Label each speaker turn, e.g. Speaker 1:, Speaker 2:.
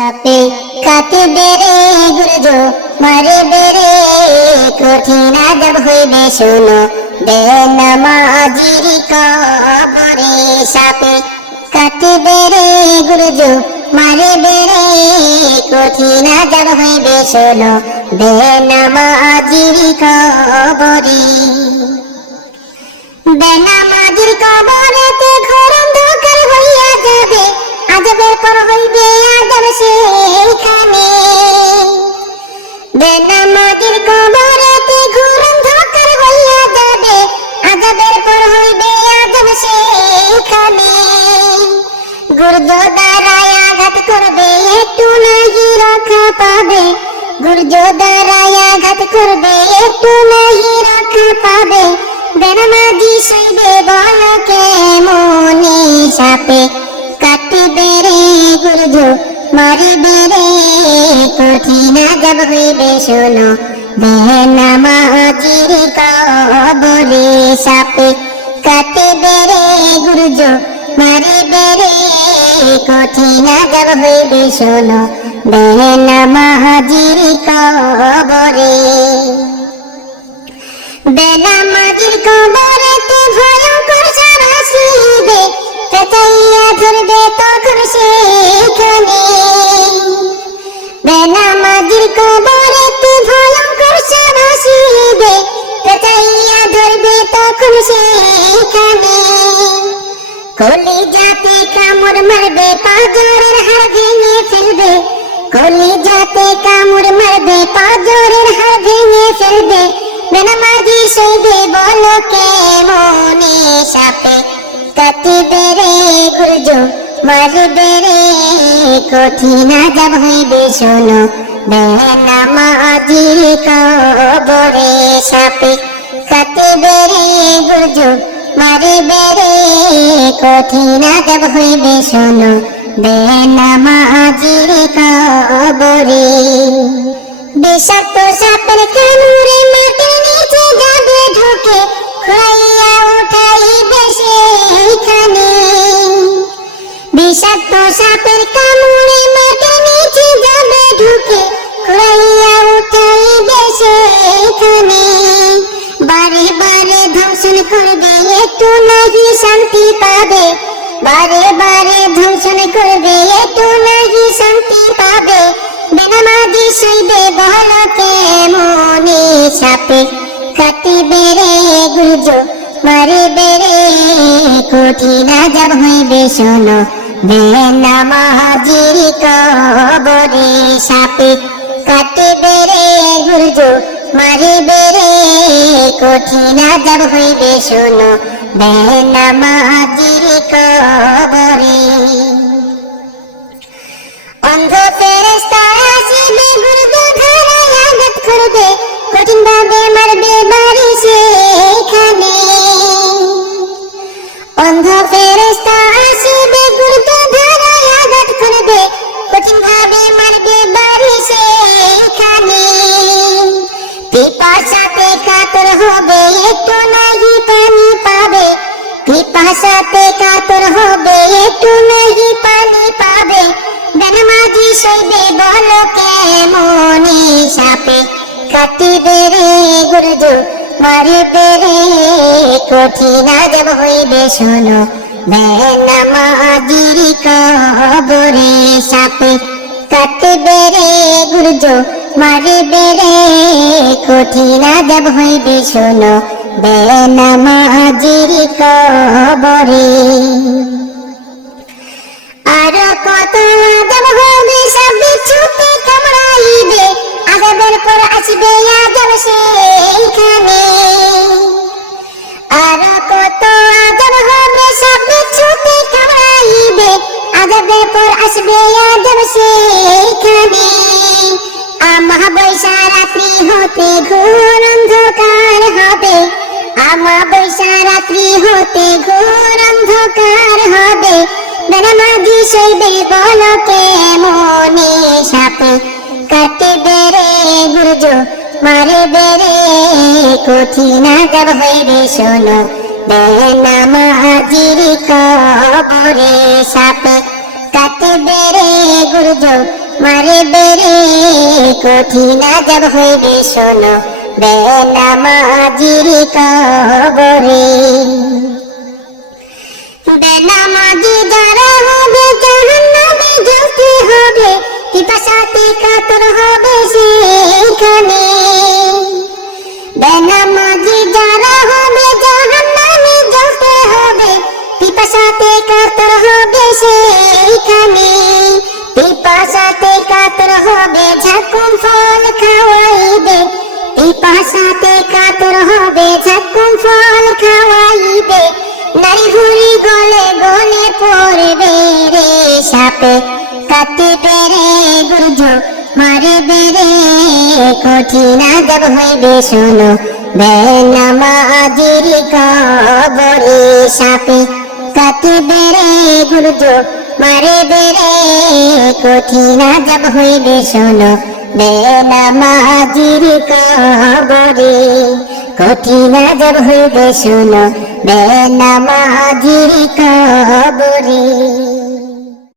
Speaker 1: সাপে কাটে বেড়ে গুরজো, মারে বেড়ে কঠিন আদব হইবে শোনো। বেনামাজির কবরে সাপে কাটে বেড়ে গুরজো, মারে বেড়ে কঠিন আদব হইবে শোনো। বেনামাজির কবরে। বেনামাজির করবে একটু নাহি রক্ষা পাবে গুর্জ দ্বারায় আঘাত করবে একটু নাহি রক্ষা পাবে বেনামাজি সইবে বল মনে সাপে কাটিবে রে গুর্জ, মারিবে রে কঠিন যাব হইবে, শোনো। বেনামাজির কবরে সাপে কাটিবে রে গুর্জ, মারিবে রে কঠিন যাব হইবে শোনো বেনামাজির কবরে বেনামাজির কবরেতে ভয়ঙ্কর সারা শিবে। ধরবে তখন সেখানে বেনামাজির কবরেতে ভয়ঙ্কর সারা শিবে। ধরবে তখন সেখানে কলি যাতে কামড় মারবে পাজরের হাড় ভেঙে ফেলবে। কলি যাতে কামড় মারবে পাজরের হাড় ভেঙে ফেলবে। বেনামাজি সইবে বলো কে মনে সাপে কাটিবে রে গুর্জ মারবে রে কঠিন যাব হইবে, শোনো। বেনামাজির কবরে সাপে কাটিবে রে গুর্জ মারিবে রে, কঠিন যাব হইবে শোনো। বেনামাজির কবরে। বিষাক্ত সাপের কামড়ে মাটির নিচে যাবে ঢুকে খুঁড়াইয়া উঠাইবে সেইখানে। বিষাক্ত সাপের কামড়ে মাটির নিচে যাবে ঢুকে খুঁড়াইয়া উঠাইবে সেইখানে। পাবে? বারে বারে ধ্বংসন করবে একটু নাহি শান্তি পাবে। বেনামাজি সইবে বহলকে মনে সাপে কাটিবে রে গুর্জ মারিবে রে কঠিন যাব হইবে, শোনো। বেনামাজির কবরে সাপে কাটিবে রে গুর্জ মারিবে রে কঠিন যাব হইবে, শোনো। বেনামাজির কবরে। অন্ধ ফেরেশতা আসিবে গুরুদ ধারায় আঘাত করবে, কঠিন ভাবে মারবে বাড়ি সেখানে। অন্ধ ফেরেশতা আসিবে গুরুদ ধারায় আঘাত করবে, কঠিন ভাবে মারবে বাড়ি একটু পাবে পিপাসাতে কাতর হবে একটু নাহি পানি পাবে। বেনামাজি সইবে বলো মনে সাপে। কাটিবে রে গুরুজ মারিবে রে, কঠিন যাব হইবে শোনো। বেনামাজির কবরে সাপে। কাটিবে রে গুরুজ মারিবে রে, কঠিন যাব হইবে শোনো। বেনামাজির কবরে। আর কত আদব হবে সব বিচ্ছুতে কামড়াইবে আদবের পর আসবে আদব সেইখানে। আর কত আদব হবে সব বিচ্ছুতে কামড়াইবে আদবের পর আসবে আদব সেইখানে। আমা বৈশা রাত্রি হতে ঘোর অন্ধকার হবে আমা বৈশা রাত্রি হতে ঘোর অন্ধকার হবে। বেনামাজি সইবে বলকে মনে সাপে কাটে বেড়ে গুরুজ মারে বেড়ে কঠিন যাব হইবে, শোনো। বেনামাজির কবরে সাপে কাটে বেড়ে গুরুজ মারে বেরে কঠিন আজব হইবে, শোনো। বেনামাজির কবরে। বেনামাজি যারা হবে, জাহান্নামে জ্বলতে হবে পিপাসাতে কাতর হবে সেখানে। বেনামাজি যারা হবে, জাহান্নামে জ্বলতে হবে পিপাসাতে কাতর হবে সেইখানে পিপাসাতে কাতর হবে, ঝাকুম ফল খাওয়াইবে পিপাসাতে কাতর হবে ঝাকুম ফল খাওয়াইবে। নারী ঘুরি গলে গলে পড়বে রে সাপে। কাটিবে রে গুরুজ মারে বেরে কঠিন আদব হইবে শোনো। বেনামাজির কবরে সাপে। কাটিবে রে গুরুজ মারে বেরে কঠিন আদব হইবে শোনো। বেনামাজির কবরে কঠিন আদব হইবে শুনো। বেনামাজির কবরে।